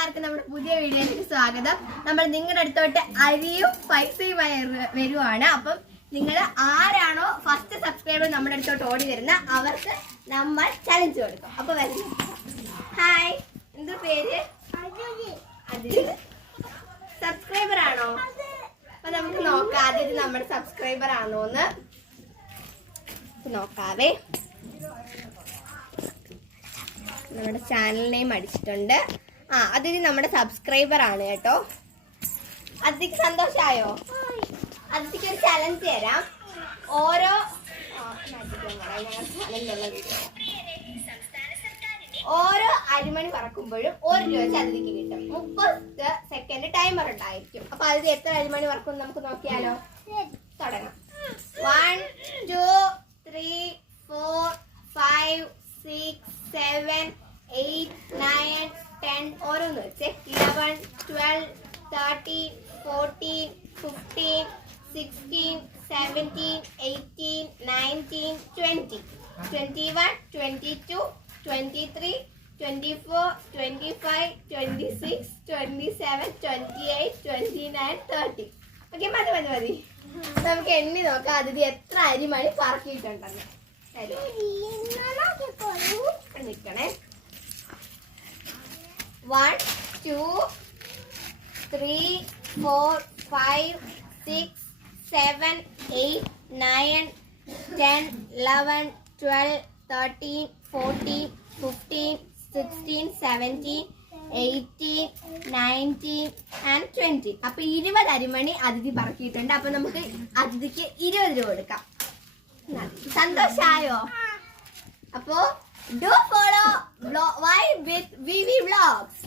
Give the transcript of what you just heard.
എല്ലാവർക്കും നമ്മുടെ പുതിയ വീഡിയോയിലേക്ക് സ്വാഗതം. നമ്മൾ നിങ്ങളുടെ അടുത്തോട്ട് അരിയും പൈസയുമായി വരുവാണ്. അപ്പം നിങ്ങൾ ആരാണോ ഫസ്റ്റ് സബ്സ്ക്രൈബർ നമ്മുടെ അടുത്തോട്ട് ഓടി വരുന്ന അവർക്ക് നമ്മൾ ചലഞ്ച് കൊടുക്കും. അപ്പൊ വരുന്നു. ഹായ്, എന്ത് പേര്? സബ്സ്ക്രൈബർ ആണോ? അപ്പൊ നമുക്ക് നോക്കാം ആദ്യം നമ്മുടെ സബ്സ്ക്രൈബർ ആണോന്ന് നോക്കാവേ. നമ്മുടെ ചാനൽ നെയിം അടിച്ചിട്ടുണ്ട്. അതിന് നമ്മുടെ സബ്സ്ക്രൈബർ ആണ് കേട്ടോ. അതിക്ക് സന്തോഷായോ? അതിക്ക് ഒരു ചലഞ്ച് തരാം. ഓരോ അരിമണി പറക്കുമ്പോഴും 1 രൂപ വെച്ച് അതിലേക്ക് കിട്ടും. 30 സെക്കൻഡ് ടൈമർ ഉണ്ടായിരിക്കും. അപ്പൊ അതിൽ എത്ര അരിമണി പറക്കും നമുക്ക് നോക്കിയാലോ? തുടങ്ങാം. 1 2 3 4 5 6 7 8 9 10 ഓരോന്ന് വെച്ച് 11 12 13 14 15 16 17 18 19 20 21 22 23 24 25 26 27 28 29 30. ഓക്കെ, മതി. നമുക്ക് എണ്ണി നോക്കാം അതിന് എത്ര അരിമണി പറക്കിയിട്ടുണ്ടെന്ന്. നിൽക്കണേ. 1 2 3 4 5 6 7 8 9 10 11 12 13 14 15 16 17 18 19 and 20. അപ്പൊ 20 അരിമണി അതിഥി പറക്കിയിട്ടുണ്ട്. അപ്പൊ നമുക്ക് അതിഥിക്ക് 20 രൂപ കൊടുക്കാം. സന്തോഷായോ? അപ്പോ do follow Vibe with VV Vlogs.